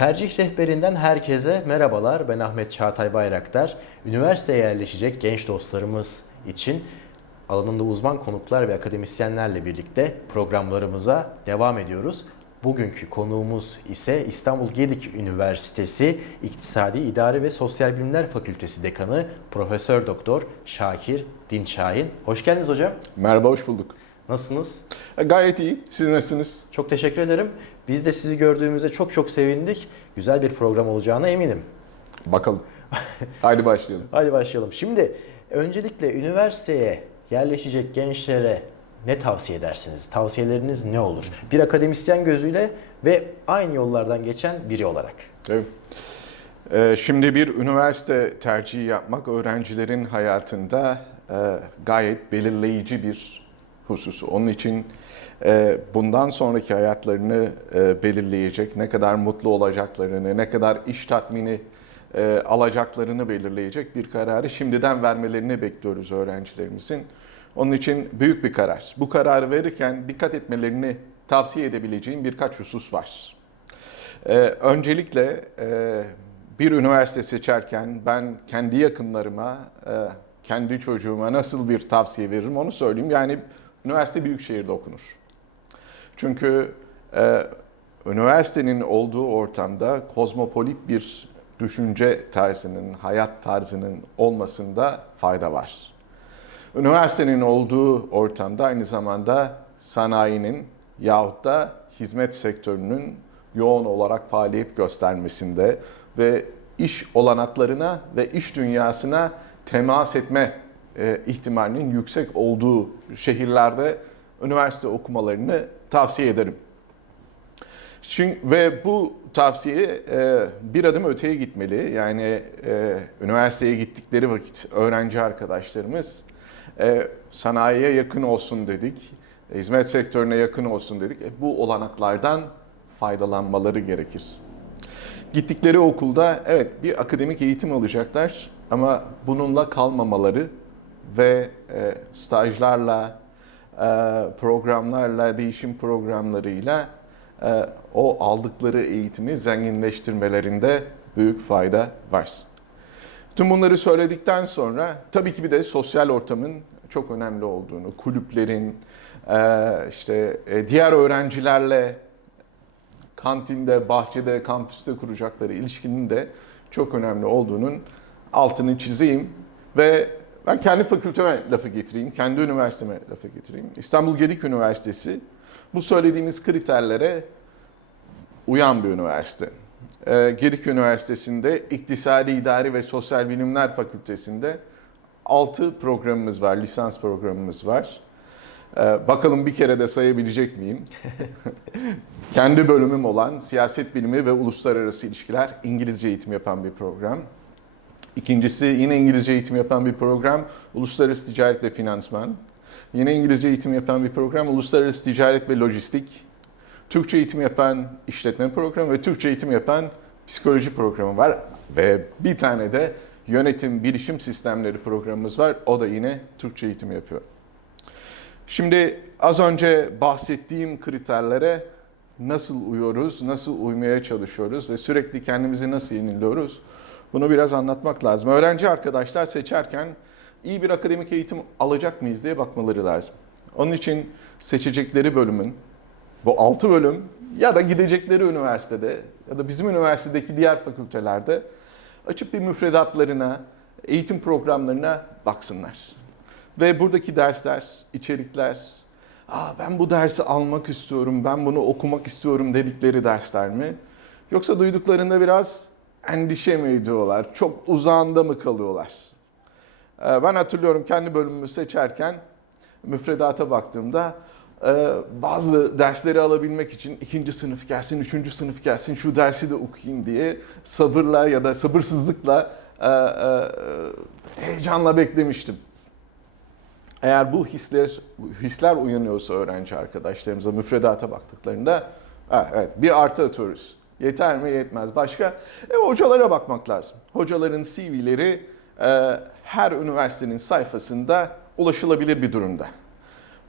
Tercih rehberinden herkese merhabalar. Ben Ahmet Çağatay Bayraktar. Üniversiteye yerleşecek genç dostlarımız için alanında uzman konuklar ve akademisyenlerle birlikte programlarımıza devam ediyoruz. Bugünkü konuğumuz ise İstanbul Gedik Üniversitesi İktisadi İdari ve Sosyal Bilimler Fakültesi Dekanı Profesör Doktor Şakir Dinçayin. Hoş geldiniz hocam. Merhaba, hoş bulduk. Nasılsınız? E, Gayet iyi. Siz nasılsınız? Çok teşekkür ederim. Biz de sizi gördüğümüzde çok çok sevindik. Güzel bir program olacağına eminim. Bakalım. Haydi başlayalım. Hadi başlayalım. Şimdi öncelikle üniversiteye yerleşecek gençlere ne tavsiye edersiniz? Tavsiyeleriniz ne olur? Bir akademisyen gözüyle ve aynı yollardan geçen biri olarak. Evet. E, Şimdi bir üniversite tercihi yapmak öğrencilerin hayatında e, gayet belirleyici bir husus. Onun için e, bundan sonraki hayatlarını e, belirleyecek, ne kadar mutlu olacaklarını, ne kadar iş tatmini e, alacaklarını belirleyecek bir kararı şimdiden vermelerini bekliyoruz öğrencilerimizin. Onun için büyük bir karar. Bu kararı verirken dikkat etmelerini tavsiye edebileceğim birkaç husus var. Öncelikle bir üniversite seçerken ben kendi yakınlarıma, kendi çocuğuma nasıl bir tavsiye veririm onu söyleyeyim. Yani üniversite büyük şehirde okunur. Çünkü e, üniversitenin olduğu ortamda kozmopolit bir düşünce tarzının, hayat tarzının olmasında fayda var. Üniversitenin olduğu ortamda aynı zamanda sanayinin yahut da hizmet sektörünün yoğun olarak faaliyet göstermesinde ve iş olanaklarına ve iş dünyasına temas etme e, ihtimalinin yüksek olduğu şehirlerde üniversite okumalarını tavsiye ederim. Çünkü, ve bu tavsiye e, bir adım öteye gitmeli. Yani e, üniversiteye gittikleri vakit öğrenci arkadaşlarımız e, sanayiye yakın olsun dedik, e, hizmet sektörüne yakın olsun dedik. E, bu olanaklardan faydalanmaları gerekir. Gittikleri okulda evet bir akademik eğitim alacaklar ama bununla kalmamaları ve e, stajlarla, e, programlarla, değişim programlarıyla e, o aldıkları eğitimi zenginleştirmelerinde büyük fayda var. Tüm bunları söyledikten sonra tabii ki bir de sosyal ortamın çok önemli olduğunu, kulüplerin, e, işte e, diğer öğrencilerle kantinde, bahçede, kampüste kuracakları ilişkinin de çok önemli olduğunun altını çizeyim ve ben kendi fakülteme lafı getireyim, kendi üniversiteme lafı getireyim. İstanbul Gedik Üniversitesi bu söylediğimiz kriterlere uyan bir üniversite. Ee, Gedik Üniversitesi'nde İktisadi İdari ve Sosyal Bilimler Fakültesi'nde 6 programımız var, lisans programımız var. Ee, bakalım bir kere de sayabilecek miyim? Kendi bölümüm olan Siyaset Bilimi ve Uluslararası İlişkiler İngilizce eğitim yapan bir program. İkincisi yine İngilizce eğitim yapan bir program Uluslararası Ticaret ve Finansman. Yine İngilizce eğitim yapan bir program Uluslararası Ticaret ve Lojistik. Türkçe eğitim yapan işletme programı ve Türkçe eğitim yapan psikoloji programı var. Ve bir tane de yönetim bilişim sistemleri programımız var. O da yine Türkçe eğitim yapıyor. Şimdi az önce bahsettiğim kriterlere nasıl uyuyoruz, nasıl uymaya çalışıyoruz ve sürekli kendimizi nasıl yeniliyoruz? Bunu biraz anlatmak lazım. Öğrenci arkadaşlar seçerken iyi bir akademik eğitim alacak mıyız diye bakmaları lazım. Onun için seçecekleri bölümün, bu 6 bölüm ya da gidecekleri üniversitede ya da bizim üniversitedeki diğer fakültelerde açıp bir müfredatlarına, eğitim programlarına baksınlar. Ve buradaki dersler, içerikler, Aa, ben bu dersi almak istiyorum, ben bunu okumak istiyorum dedikleri dersler mi? Yoksa duyduklarında biraz endişe mi ediyorlar, çok uzağında mı kalıyorlar? Ee, Ben hatırlıyorum kendi bölümümü seçerken müfredata baktığımda e, bazı dersleri alabilmek için ikinci sınıf gelsin, üçüncü sınıf gelsin, şu dersi de okuyayım diye sabırla ya da sabırsızlıkla, e, e, heyecanla beklemiştim. Eğer bu hisler hisler uyanıyorsa öğrenci arkadaşlarımıza müfredata baktıklarında evet bir artı atıyoruz. Yeter mi yetmez. Başka e, hocalara bakmak lazım. Hocaların CV'leri e, her üniversitenin sayfasında ulaşılabilir bir durumda.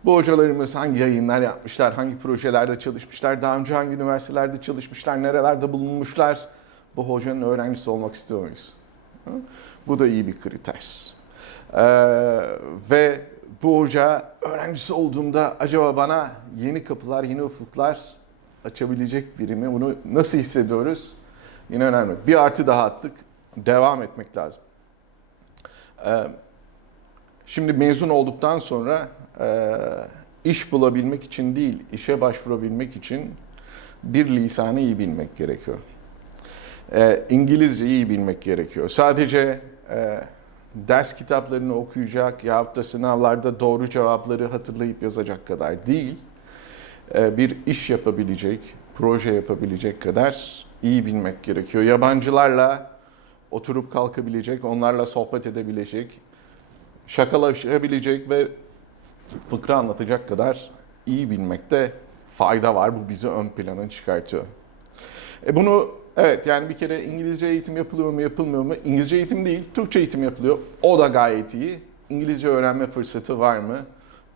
Bu hocalarımız hangi yayınlar yapmışlar, hangi projelerde çalışmışlar, daha önce hangi üniversitelerde çalışmışlar, nerelerde bulunmuşlar. Bu hocanın öğrencisi olmak istiyor muyuz? Bu da iyi bir kriter. Ee, ve bu hoca öğrencisi olduğumda acaba bana yeni kapılar, yeni ufuklar açabilecek biri mi? Bunu nasıl hissediyoruz? Yine önemli. Bir artı daha attık. Devam etmek lazım. Ee, şimdi mezun olduktan sonra e, iş bulabilmek için değil, işe başvurabilmek için bir lisanı iyi bilmek gerekiyor. Ee, İngilizce iyi bilmek gerekiyor. Sadece e, ders kitaplarını okuyacak yahut da sınavlarda doğru cevapları hatırlayıp yazacak kadar değil, bir iş yapabilecek, proje yapabilecek kadar iyi bilmek gerekiyor. Yabancılarla oturup kalkabilecek, onlarla sohbet edebilecek, şakalaşabilecek ve fıkra anlatacak kadar iyi bilmekte fayda var. Bu bizi ön plana çıkartıyor. E bunu evet yani bir kere İngilizce eğitim yapılıyor mu yapılmıyor mu? İngilizce eğitim değil, Türkçe eğitim yapılıyor. O da gayet iyi. İngilizce öğrenme fırsatı var mı?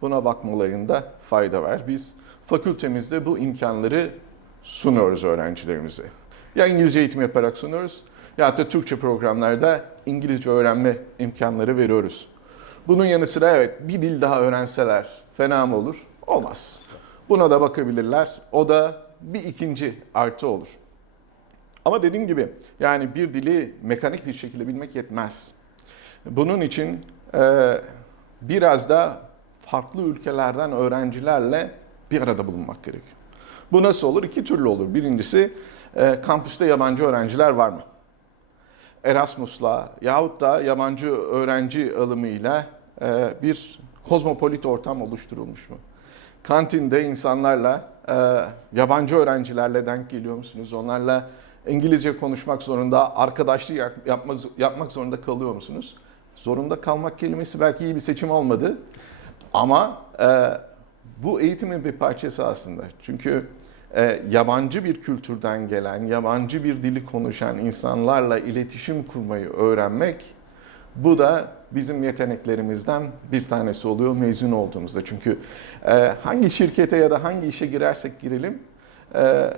Buna bakmalarında fayda var. Biz fakültemizde bu imkanları sunuyoruz öğrencilerimize. Ya İngilizce eğitim yaparak sunuyoruz ya da Türkçe programlarda İngilizce öğrenme imkanları veriyoruz. Bunun yanı sıra evet bir dil daha öğrenseler fena mı olur? Olmaz. Buna da bakabilirler. O da bir ikinci artı olur. Ama dediğim gibi yani bir dili mekanik bir şekilde bilmek yetmez. Bunun için e, biraz da farklı ülkelerden öğrencilerle bir arada bulunmak gerekiyor. Bu nasıl olur? İki türlü olur. Birincisi e, kampüste yabancı öğrenciler var mı? Erasmus'la yahut da yabancı öğrenci alımıyla e, bir kozmopolit ortam oluşturulmuş mu? Kantinde insanlarla, e, yabancı öğrencilerle denk geliyor musunuz? Onlarla İngilizce konuşmak zorunda, arkadaşlık yap- yapma, yapmak zorunda kalıyor musunuz? Zorunda kalmak kelimesi belki iyi bir seçim olmadı. Ama e, bu eğitimin bir parçası aslında. Çünkü e, yabancı bir kültürden gelen, yabancı bir dili konuşan insanlarla iletişim kurmayı öğrenmek bu da bizim yeteneklerimizden bir tanesi oluyor mezun olduğumuzda. Çünkü e, hangi şirkete ya da hangi işe girersek girelim e,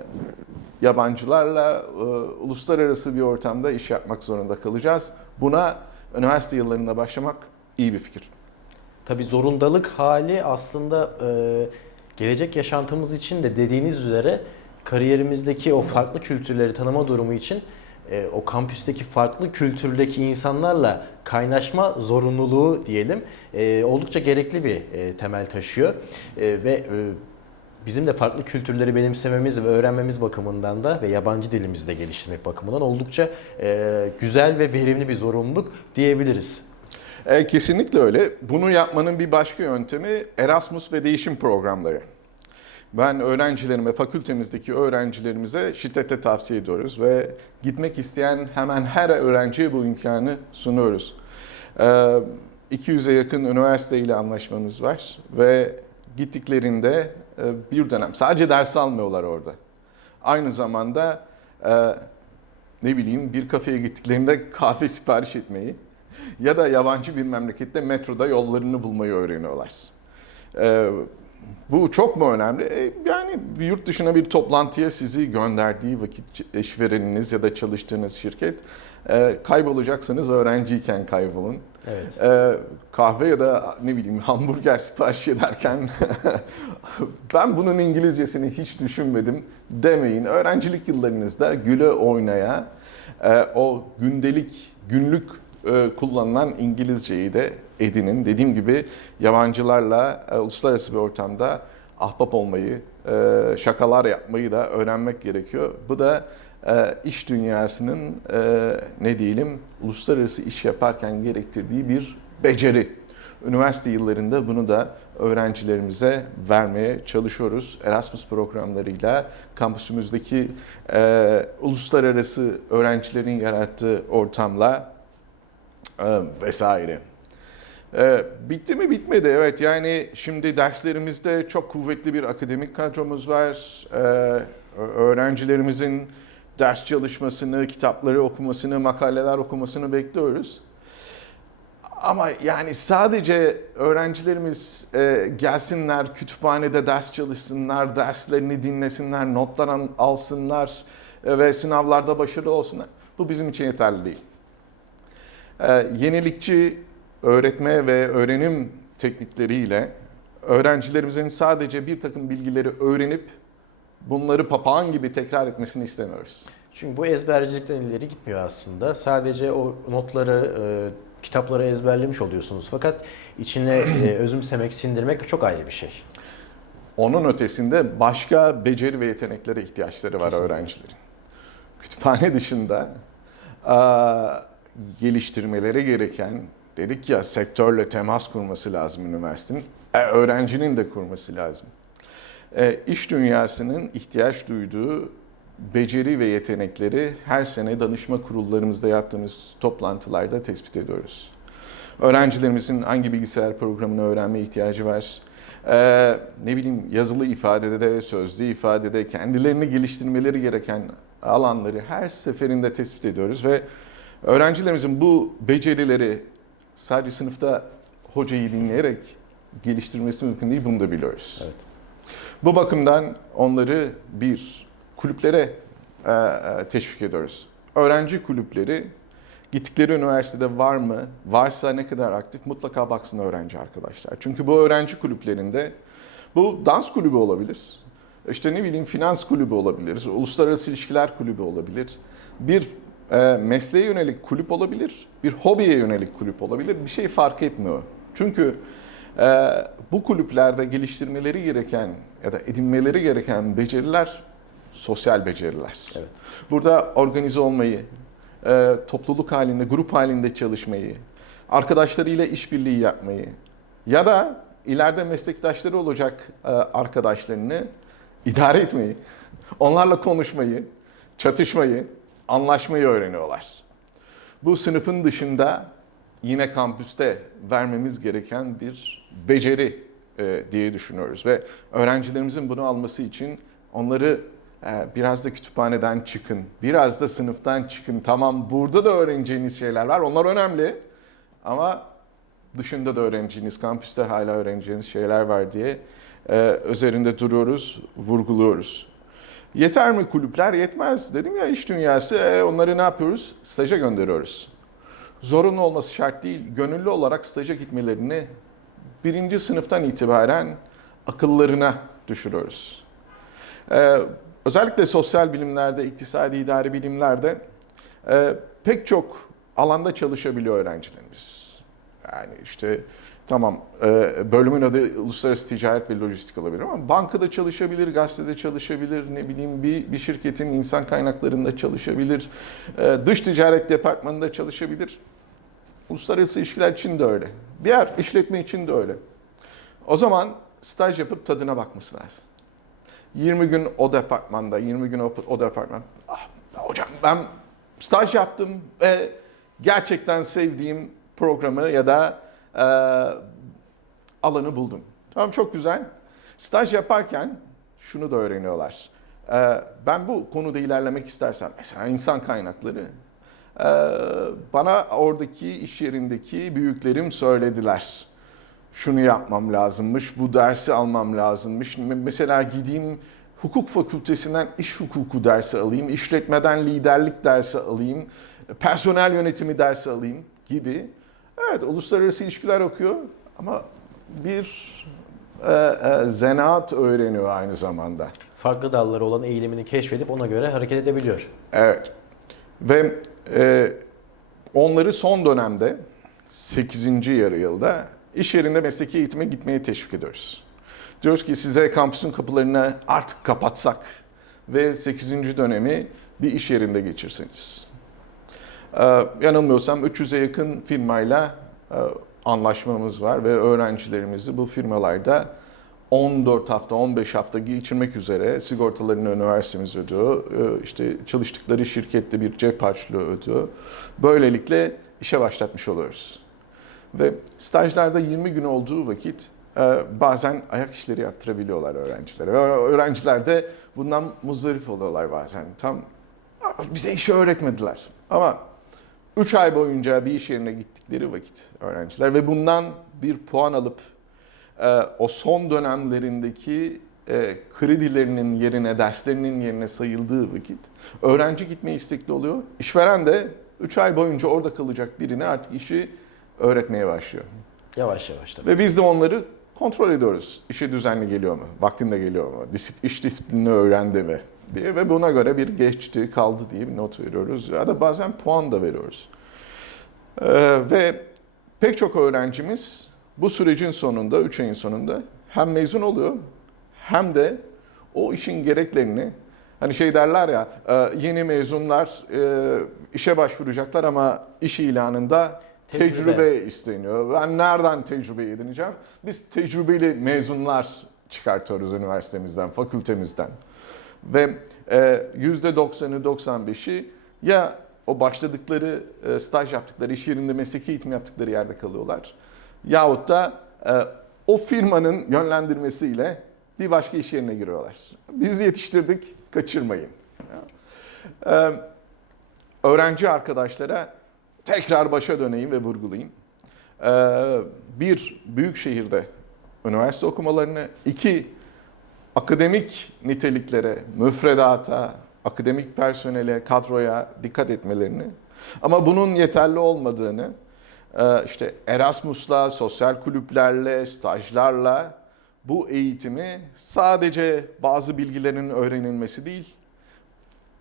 yabancılarla e, uluslararası bir ortamda iş yapmak zorunda kalacağız. Buna üniversite yıllarında başlamak iyi bir fikir. Tabii zorundalık hali aslında e, gelecek yaşantımız için de dediğiniz üzere kariyerimizdeki o farklı kültürleri tanıma durumu için e, o kampüsteki farklı kültürdeki insanlarla kaynaşma zorunluluğu diyelim e, oldukça gerekli bir e, temel taşıyor E, ve e, bizim de farklı kültürleri benimsememiz ve öğrenmemiz bakımından da ve yabancı dilimizi de geliştirmek bakımından oldukça e, güzel ve verimli bir zorunluluk diyebiliriz. E, kesinlikle öyle. Bunu yapmanın bir başka yöntemi Erasmus ve değişim programları. Ben öğrencilerime, fakültemizdeki öğrencilerimize şiddetle tavsiye ediyoruz ve gitmek isteyen hemen her öğrenciye bu imkanı sunuyoruz. E, 200'e yakın üniversite ile anlaşmamız var ve gittiklerinde e, bir dönem sadece ders almıyorlar orada. Aynı zamanda e, ne bileyim bir kafeye gittiklerinde kahve sipariş etmeyi ya da yabancı bir memlekette metroda yollarını bulmayı öğreniyorlar. Ee, bu çok mu önemli? Ee, yani yurt dışına bir toplantıya sizi gönderdiği vakit işvereniniz ya da çalıştığınız şirket e, kaybolacaksanız öğrenciyken kaybolun. Evet. Ee, kahve ya da ne bileyim hamburger sipariş ederken ben bunun İngilizcesini hiç düşünmedim demeyin. Öğrencilik yıllarınızda güle oynaya e, o gündelik, günlük e, kullanılan İngilizceyi de edinin. Dediğim gibi yabancılarla e, uluslararası bir ortamda ahbap olmayı, e, şakalar yapmayı da öğrenmek gerekiyor. Bu da iş dünyasının ne diyelim uluslararası iş yaparken gerektirdiği bir beceri. Üniversite yıllarında bunu da öğrencilerimize vermeye çalışıyoruz. Erasmus programlarıyla kampüsümüzdeki e, uluslararası öğrencilerin yarattığı ortamla vesaire. E, bitti mi bitmedi evet yani şimdi derslerimizde çok kuvvetli bir akademik kadromuz var. E, öğrencilerimizin ders çalışmasını, kitapları okumasını, makaleler okumasını bekliyoruz. Ama yani sadece öğrencilerimiz e, gelsinler, kütüphanede ders çalışsınlar, derslerini dinlesinler, notlar al- alsınlar e, ve sınavlarda başarılı olsunlar. Bu bizim için yeterli değil. E, yenilikçi öğretme ve öğrenim teknikleriyle öğrencilerimizin sadece bir takım bilgileri öğrenip bunları papağan gibi tekrar etmesini istemiyoruz. Çünkü bu ezbercilikten ileri gitmiyor aslında. Sadece o notları, e, kitapları ezberlemiş oluyorsunuz. Fakat içine e, özümsemek, sindirmek çok ayrı bir şey. Onun ötesinde başka beceri ve yeteneklere ihtiyaçları var Kesinlikle. öğrencilerin. Kütüphane dışında aa, geliştirmeleri gereken, dedik ya sektörle temas kurması lazım üniversitenin, e, öğrencinin de kurması lazım. E, iş dünyasının ihtiyaç duyduğu beceri ve yetenekleri her sene danışma kurullarımızda yaptığımız toplantılarda tespit ediyoruz. Öğrencilerimizin hangi bilgisayar programını öğrenme ihtiyacı var? Ee, ne bileyim yazılı ifadede, sözlü ifadede kendilerini geliştirmeleri gereken alanları her seferinde tespit ediyoruz ve öğrencilerimizin bu becerileri sadece sınıfta hocayı dinleyerek geliştirmesi mümkün değil, bunu da biliyoruz. Evet. Bu bakımdan onları bir kulüplere e, e, teşvik ediyoruz. Öğrenci kulüpleri gittikleri üniversitede var mı? Varsa ne kadar aktif? Mutlaka baksın öğrenci arkadaşlar. Çünkü bu öğrenci kulüplerinde bu dans kulübü olabilir. İşte ne bileyim finans kulübü olabilir, uluslararası ilişkiler kulübü olabilir. Bir mesleğe yönelik kulüp olabilir, bir hobiye yönelik kulüp olabilir. Bir şey fark etmiyor. Çünkü e, bu kulüplerde geliştirmeleri gereken ya da edinmeleri gereken beceriler sosyal beceriler. Evet. Burada organize olmayı, e, topluluk halinde, grup halinde çalışmayı, arkadaşlarıyla işbirliği yapmayı ya da ileride meslektaşları olacak e, arkadaşlarını idare etmeyi, onlarla konuşmayı, çatışmayı, anlaşmayı öğreniyorlar. Bu sınıfın dışında yine kampüste vermemiz gereken bir beceri e, diye düşünüyoruz ve öğrencilerimizin bunu alması için onları e, biraz da kütüphaneden çıkın, biraz da sınıftan çıkın. Tamam burada da öğreneceğiniz şeyler var, onlar önemli ama dışında da öğreneceğiniz, kampüste hala öğreneceğiniz şeyler var diye e, üzerinde duruyoruz, vurguluyoruz. Yeter mi kulüpler? Yetmez. Dedim ya iş dünyası. E, onları ne yapıyoruz? Staja gönderiyoruz. Zorunlu olması şart değil. Gönüllü olarak staja gitmelerini birinci sınıftan itibaren akıllarına düşürüyoruz. Ee, özellikle sosyal bilimlerde, iktisadi idari bilimlerde e, pek çok alanda çalışabiliyor öğrencilerimiz. Yani işte tamam e, bölümün adı uluslararası ticaret ve lojistik olabilir ama bankada çalışabilir, gazetede çalışabilir, ne bileyim bir, bir şirketin insan kaynaklarında çalışabilir, e, dış ticaret departmanında çalışabilir. Uluslararası ilişkiler için de öyle. Diğer işletme için de öyle. O zaman staj yapıp tadına bakması lazım. 20 gün o departmanda, 20 gün o, o departman. Ah, hocam ben staj yaptım ve gerçekten sevdiğim programı ya da e, alanı buldum. Tamam çok güzel. Staj yaparken şunu da öğreniyorlar. E, ben bu konuda ilerlemek istersem, mesela insan kaynakları, e, bana oradaki iş yerindeki büyüklerim söylediler şunu yapmam lazımmış, bu dersi almam lazımmış. Mesela gideyim hukuk fakültesinden iş hukuku dersi alayım, işletmeden liderlik dersi alayım, personel yönetimi dersi alayım gibi. Evet, uluslararası ilişkiler okuyor ama bir e, e, zanaat öğreniyor aynı zamanda. Farklı dalları olan eğilimini keşfedip ona göre hareket edebiliyor. Evet. Ve e, onları son dönemde 8. yarı yılda iş yerinde mesleki eğitime gitmeye teşvik ediyoruz. Diyoruz ki size kampüsün kapılarını artık kapatsak ve 8. dönemi bir iş yerinde geçirseniz. Ee, yanılmıyorsam 300'e yakın firmayla e, anlaşmamız var ve öğrencilerimizi bu firmalarda 14 hafta, 15 hafta geçirmek üzere sigortalarını üniversitemiz ödüyor. Ee, işte çalıştıkları şirkette bir cep harçlığı ödüyor. Böylelikle işe başlatmış oluyoruz. Ve stajlarda 20 gün olduğu vakit e, bazen ayak işleri yaptırabiliyorlar öğrencilere. Ve öğrenciler de bundan muzdarip oluyorlar bazen. Tam "Aa, bize işi öğretmediler. Ama 3 ay boyunca bir iş yerine gittikleri vakit öğrenciler ve bundan bir puan alıp e, o son dönemlerindeki e, kredilerinin yerine, derslerinin yerine sayıldığı vakit öğrenci gitmeye istekli oluyor. İşveren de 3 ay boyunca orada kalacak birine artık işi öğretmeye başlıyor. Yavaş yavaş tabii. Ve biz de onları kontrol ediyoruz. İşe düzenli geliyor mu? Vaktinde geliyor mu? Disip, iş disiplinini öğrendi mi? Diye ve buna göre bir geçti, kaldı diye bir not veriyoruz. Ya da bazen puan da veriyoruz. Ee, ve pek çok öğrencimiz bu sürecin sonunda, 3 ayın sonunda hem mezun oluyor hem de o işin gereklerini Hani şey derler ya, e, yeni mezunlar e, işe başvuracaklar ama iş ilanında Tecrübe. tecrübe isteniyor. Ben nereden tecrübe edineceğim? Biz tecrübeli mezunlar çıkartıyoruz üniversitemizden, fakültemizden. Ve e, %90'ı 95'i ya o başladıkları e, staj yaptıkları iş yerinde mesleki eğitim yaptıkları yerde kalıyorlar. Yahut da e, o firmanın yönlendirmesiyle bir başka iş yerine giriyorlar. Biz yetiştirdik, kaçırmayın. E, öğrenci arkadaşlara tekrar başa döneyim ve vurgulayayım. Ee, bir, büyük şehirde üniversite okumalarını, iki, akademik niteliklere, müfredata, akademik personele, kadroya dikkat etmelerini ama bunun yeterli olmadığını e, işte Erasmus'la, sosyal kulüplerle, stajlarla bu eğitimi sadece bazı bilgilerin öğrenilmesi değil,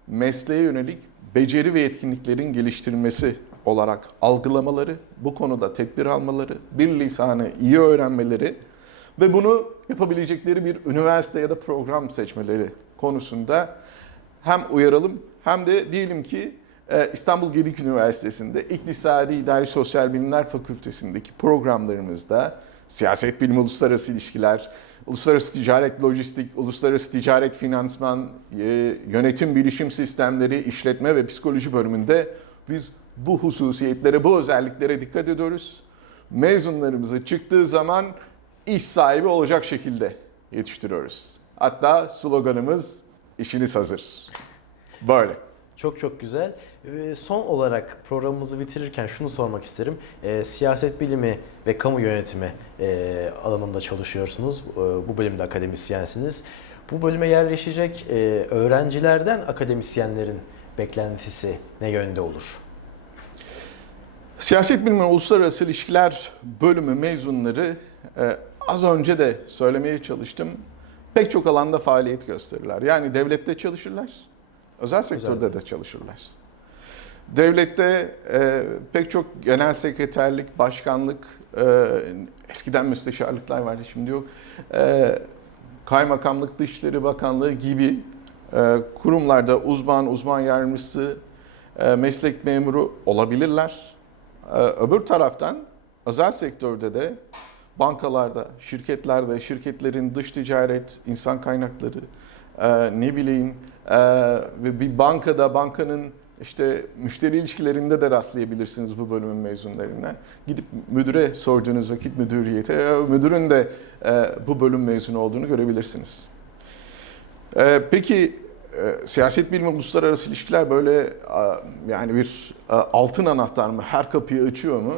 mesleğe yönelik beceri ve yetkinliklerin geliştirilmesi olarak algılamaları, bu konuda tedbir almaları, bir lisanı iyi öğrenmeleri ve bunu yapabilecekleri bir üniversite ya da program seçmeleri konusunda hem uyaralım hem de diyelim ki e, İstanbul Gedik Üniversitesi'nde İktisadi İdari Sosyal Bilimler Fakültesindeki programlarımızda siyaset bilimi, uluslararası ilişkiler, uluslararası ticaret, lojistik, uluslararası ticaret, finansman, e, yönetim bilişim sistemleri, işletme ve psikoloji bölümünde biz bu hususiyetlere, bu özelliklere dikkat ediyoruz. Mezunlarımızı çıktığı zaman iş sahibi olacak şekilde yetiştiriyoruz. Hatta sloganımız işiniz hazır. Böyle. Çok çok güzel. Ee, Son olarak programımızı bitirirken şunu sormak isterim. Ee, siyaset bilimi ve kamu yönetimi e, alanında çalışıyorsunuz. Ee, bu bölümde akademisyensiniz. Bu bölüme yerleşecek e, öğrencilerden akademisyenlerin beklentisi ne yönde olur? Siyaset bilimi ve uluslararası ilişkiler bölümü mezunları e, az önce de söylemeye çalıştım. Pek çok alanda faaliyet gösterirler. Yani devlette çalışırlar, özel sektörde de çalışırlar. Devlette e, pek çok genel sekreterlik, başkanlık, e, eskiden müsteşarlıklar vardı şimdi yok. E, kaymakamlık, Dışişleri Bakanlığı gibi e, kurumlarda uzman, uzman yardımcısı, e, meslek memuru olabilirler. Ee, Öbür taraftan özel sektörde de bankalarda, şirketlerde, şirketlerin dış ticaret, insan kaynakları, e, ne bileyim e, ve bir bankada bankanın işte müşteri ilişkilerinde de rastlayabilirsiniz bu bölümün mezunlarına. Gidip müdüre sorduğunuz vakit müdüriyete, e, müdürün de e, bu bölüm mezunu olduğunu görebilirsiniz. E, Peki e, siyaset bilimi uluslararası ilişkiler böyle a, yani bir a, altın anahtar mı? Her kapıyı açıyor mu?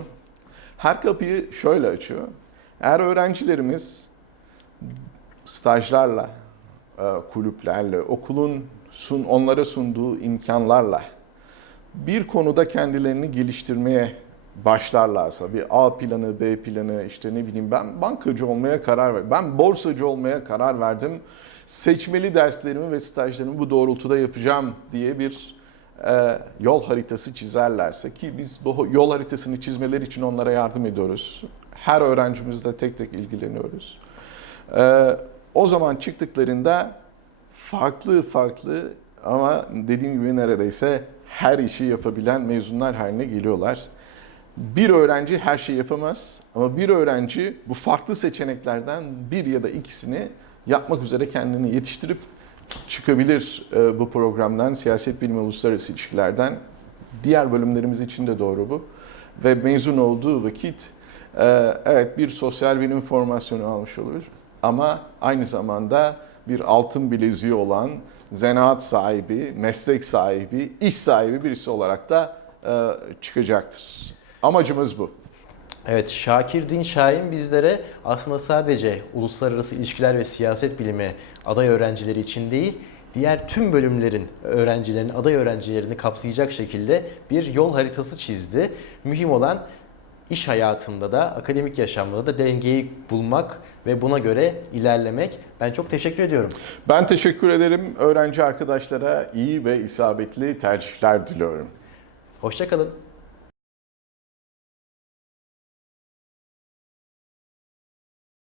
Her kapıyı şöyle açıyor. Eğer öğrencilerimiz stajlarla, e, kulüplerle, okulun sun, onlara sunduğu imkanlarla bir konuda kendilerini geliştirmeye başlarlarsa bir A planı, B planı işte ne bileyim ben bankacı olmaya karar verdim. Ben borsacı olmaya karar verdim. Seçmeli derslerimi ve stajlarımı bu doğrultuda yapacağım diye bir e, yol haritası çizerlerse ki biz bu yol haritasını çizmeleri için onlara yardım ediyoruz. Her öğrencimizle tek tek ilgileniyoruz. E, o zaman çıktıklarında farklı farklı ama dediğim gibi neredeyse her işi yapabilen mezunlar haline geliyorlar. Bir öğrenci her şeyi yapamaz ama bir öğrenci bu farklı seçeneklerden bir ya da ikisini yapmak üzere kendini yetiştirip çıkabilir e, bu programdan, siyaset bilimi uluslararası ilişkilerden. Diğer bölümlerimiz için de doğru bu. Ve mezun olduğu vakit evet bir sosyal bilim formasyonu almış olur ama aynı zamanda bir altın bileziği olan zanaat sahibi, meslek sahibi, iş sahibi birisi olarak da e, çıkacaktır. Amacımız bu. Evet, Şakir Din Şahin bizlere aslında sadece uluslararası ilişkiler ve siyaset bilimi aday öğrencileri için değil, diğer tüm bölümlerin öğrencilerini, aday öğrencilerini kapsayacak şekilde bir yol haritası çizdi. Mühim olan iş hayatında da, akademik yaşamda da dengeyi bulmak ve buna göre ilerlemek. Ben çok teşekkür ediyorum. Ben teşekkür ederim. Öğrenci arkadaşlara iyi ve isabetli tercihler diliyorum. Hoşçakalın.